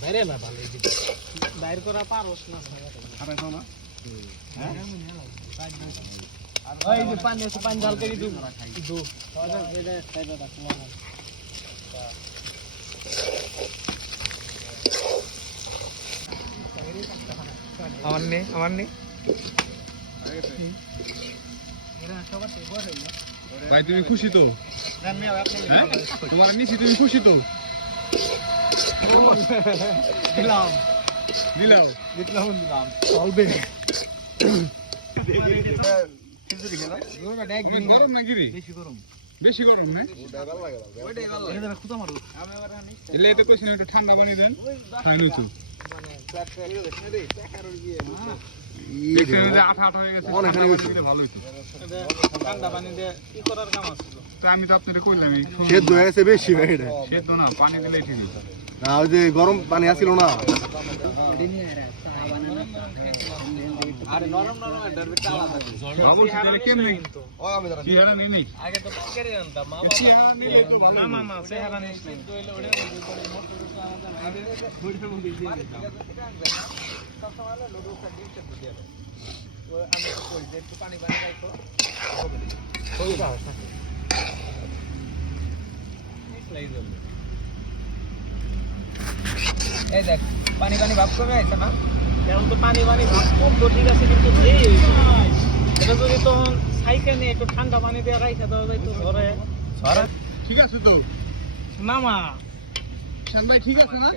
বাইরে না ভালো বাইর করা পারোস না এই যে পানি আছে পানি ঢাল করে দিও আমার নেই ভাই তুমি খুশি তো? তোমার নিছি তুমি খুশি তো? দিলাম দিলাও চলবে গরম নাকি রে? বেশি গরম না? এলে তো কইছিলাম একটু ঠান্ডা পানি দেন, খাইলো তো। দেখছেন যে আঠা আঠা হয়ে গেছে, ঠান্ডা পানি দিলে ভালো হইতো। ঠান্ডা পানি দিয়ে কি করার কাম আছে? তো আমি তো আপনারে কইলামই সেদ্ধ হয়ে গেছে বেশি ভাই এটা। সেদ্ধ না, পানি দিলেই ঠিক হইতো। না ওই যে গরম পানি আসছিল না আরে নরম নরম ডারবে চালা থাকে বাবু সেটা কেমনে কি হারা নেই নেই আগে তো পকেটে আনতাম মা কি হারা নিলে তো ভালো না না চেহারা নেই তো হইলে ওড়ে মোটর মুখে দিয়ে দিতাম সব সময় লোডো সাইড দিয়ে দিতে ও আমি কই যে একটু পানি পানি রাখো কই দাও সাথে স্লাইড হলো এই দেখ পানি পানি ভাব কমে আইছে না এখন তো পানি পানি ভাব কম তো ঠিক আছে কিন্তু এটা যদি তখন সাইকেল নিয়ে একটু ঠান্ডা পানি দিয়ে রাইখা দেওয়া যায় তো ধরে ঠিক আছে তো মামা শান ভাই ঠিক আছে না?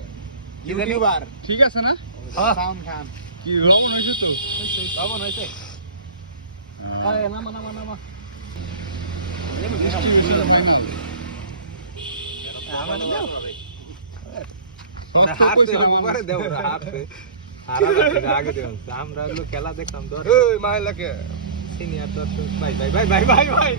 ইউটিউবার ঠিক আছে না? সাউন্ড খান কি লবণ হইছে তো? লবণ হইছে আরে নামা নামা নামা বৃষ্টি হইছে না ফাইনাল আমার দাও সব তো কইছিলাম উপরে দেও হাতে হারা লাগে আগে দেও আমরা খেলা দেখতাম ধর এই মাইলাকে সিনিয়র দর্শক ভাই ভাই ভাই ভাই ভাই ভাই